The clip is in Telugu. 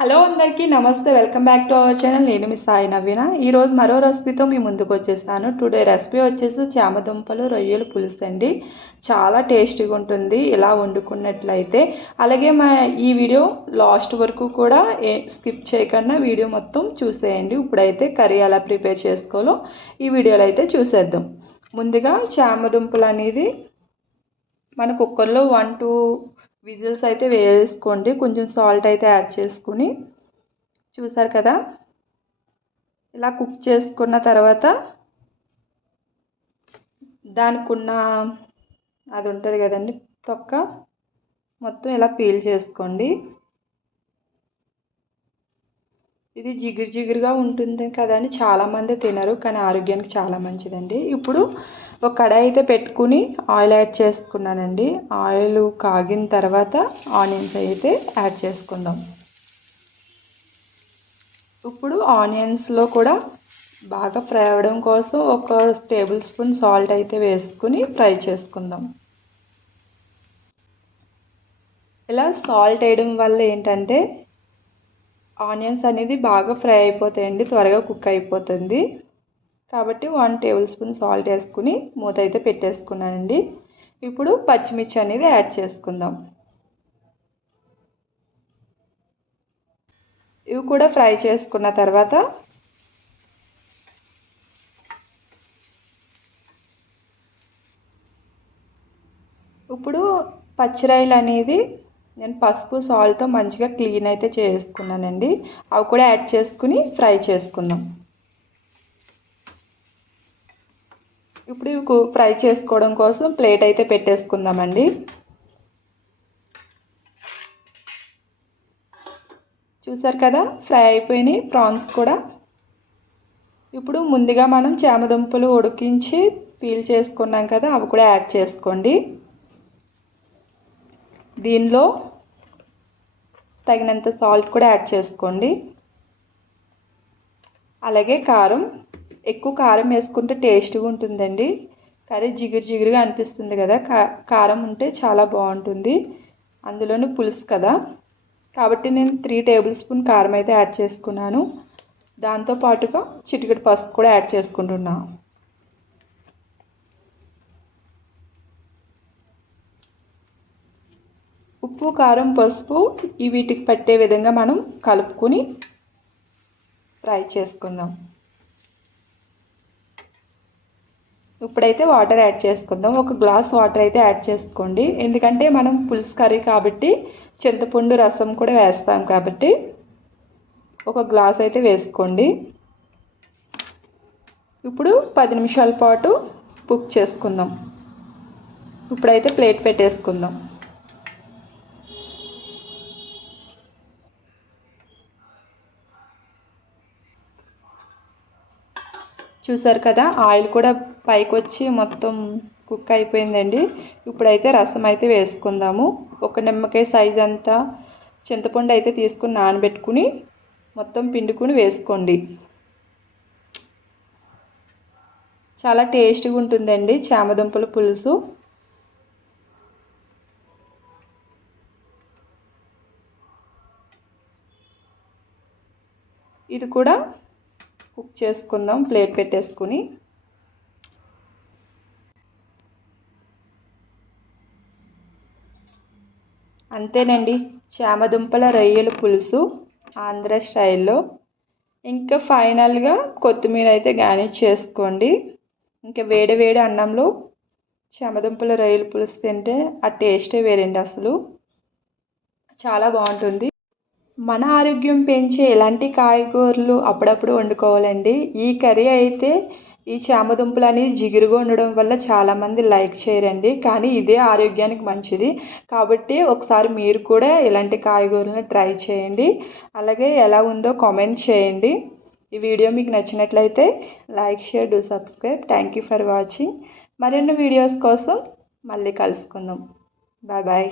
హలో అందరికీ నమస్తే welcome back to our channel. నేను మీ సాయి నవీన. ఈరోజు మరో రెసిపీతో మీ ముందుకు వచ్చేసాను టుడే రెసిపీ వచ్చేసి చామదుంపలు రొయ్యలు పులుసు అండి. చాలా టేస్టీగా ఉంటుంది ఇలా వండుకున్నట్లయితే. అలాగే మా ఈ వీడియో లాస్ట్ వరకు కూడా ఏ స్కిప్ చేయకుండా వీడియో మొత్తం చూసేయండి. ఇప్పుడైతే కర్రీ ఎలా ప్రిపేర్ చేసుకోవాలో ఈ వీడియోలో అయితే చూసేద్దాం. ముందుగా చామదుంపలు అనేది మన కుక్కర్లో వన్ టూ విజిల్స్ అయితే వేసుకోండి కొంచెం సాల్ట్ అయితే యాడ్ చేసుకుని చూసారు కదా? ఇలా కుక్ చేసుకున్న తర్వాత దానికి ఉన్న అది ఉంటుంది కదండి తొక్క మొత్తం ఇలా పీల్ చేసుకోండి. ఇది జిగురు జిగురుగా ఉంటుంది కదా అని చాలామంది తినరు కానీ ఆరోగ్యానికి చాలా మంచిదండి. ఇప్పుడు ఒక కడాయి అయితే పెట్టుకుని ఆయిల్ యాడ్ చేసుకున్నానండి. ఆయిల్ కాగిన తర్వాత ఆనియన్స్ అయితే యాడ్ చేసుకుందాం. ఇప్పుడు ఆనియన్స్లో కూడా బాగా ఫ్రై అవ్వడం కోసం ఒక టేబుల్ స్పూన్ సాల్ట్ అయితే వేసుకుని ఫ్రై చేసుకుందాం. ఇలా సాల్ట్ వేయడం వల్ల ఏంటంటే ఆనియన్స్ అనేది బాగా ఫ్రై అయిపోతాయండి త్వరగా కుక్ అయిపోతుంది. కాబట్టి వన్ టేబుల్ స్పూన్ సాల్ట్ వేసుకుని మూత అయితే పెట్టేసుకున్నానండి. ఇప్పుడు పచ్చిమిర్చి అనేది యాడ్ చేసుకుందాం. ఇవి కూడా ఫ్రై చేసుకున్న తర్వాత ఇప్పుడు పచ్చిరాయలు అనేది నేను పసుపు సాల్ట్తో మంచిగా క్లీన్ అయితే చేసుకున్నానండి. అవి కూడా యాడ్ చేసుకుని ఫ్రై చేసుకుందాం. ఇప్పుడు ఇవి ఫ్రై చేసుకోవడం కోసం ప్లేట్ అయితే పెట్టేసుకుందామండి. చూసారు కదా ఫ్రై అయిపోయినాయి ప్రాన్స్ కూడా. ఇప్పుడు ముందుగా మనం చామదుంపలు ఉడికించి పీల్ చేసుకున్నాం కదా అవి కూడా యాడ్ చేసుకోండి. దీనిలో తగినంత సాల్ట్ కూడా యాడ్ చేసుకోండి. అలాగే కారం ఎక్కువ కారం వేసుకుంటే టేస్ట్గా ఉంటుందండి. కర్రీ జిగురు జిగురుగా అనిపిస్తుంది కదా కారం ఉంటే చాలా బాగుంటుంది. అందులోనూ పులుసు కదా. కాబట్టి నేను త్రీ టేబుల్ స్పూన్ కారం అయితే యాడ్ చేసుకున్నాను. దాంతోపాటుగా చిటికెడు పసుపు కూడా యాడ్ చేసుకుంటున్నా. ఉప్పు కారం పసుపు ఈ వీటికి పట్టే విధంగా మనం కలుపుకొని ఫ్రై చేసుకుందాం. ఇప్పుడైతే వాటర్ యాడ్ చేసుకుందాం. ఒక గ్లాస్ వాటర్ అయితే యాడ్ చేసుకోండి. ఎందుకంటే మనం పులుసు కర్రీ కాబట్టి చింతపండు రసం కూడా వేస్తాం కాబట్టి ఒక గ్లాస్ అయితే వేసుకోండి. ఇప్పుడు పది నిమిషాల పాటు కుక్ చేసుకుందాం. ఇప్పుడైతే ప్లేట్ పెట్టేసుకుందాం. చూసారు కదా ఆయిల్ కూడా పైకి వచ్చి మొత్తం కుక్ అయిపోయిందండి. ఇప్పుడైతే రసం అయితే వేసుకుందాము. ఒక నిమ్మకాయ సైజ్ అంతా చింతపండు అయితే తీసుకుని నానబెట్టుకుని మొత్తం పిండుకుని వేసుకోండి. చాలా టేస్టీగా ఉంటుందండి చామదుంపల పులుసు. ఇది కూడా కుక్ చేసుకుందాం ప్లేట్ పెట్టేసుకుని. అంతేనండి చామదుంపల రొయ్యల పులుసు ఆంధ్ర స్టైల్లో. ఇంకా ఫైనల్గా కొత్తిమీర అయితే గార్నిష్ చేసుకోండి. ఇంకా వేడి వేడి అన్నంలో చామదుంపల రొయ్యల పులుసు తింటే ఆ టేస్టే వేరండి అసలు. చాలా బాగుంటుంది. మన ఆరోగ్యం పెంచే ఎలాంటి కాయగూరలు అప్పుడప్పుడు వండుకోవాలండి. ఈ కర్రీ అయితే ఈ చామదుంపలు అనేది జిగురుగా ఉండడం వల్ల చాలామంది లైక్ చేయరండి. కానీ ఇదే ఆరోగ్యానికి మంచిది. కాబట్టి ఒకసారి మీరు కూడా ఇలాంటి కాయగూరలను ట్రై చేయండి. అలాగే ఎలా ఉందో కామెంట్ చేయండి. ఈ వీడియో మీకు నచ్చినట్లయితే like share do subscribe. Thank you for watching. మరిన్ని వీడియోస్ కోసం మళ్ళీ కలుసుకుందాం. Bye bye.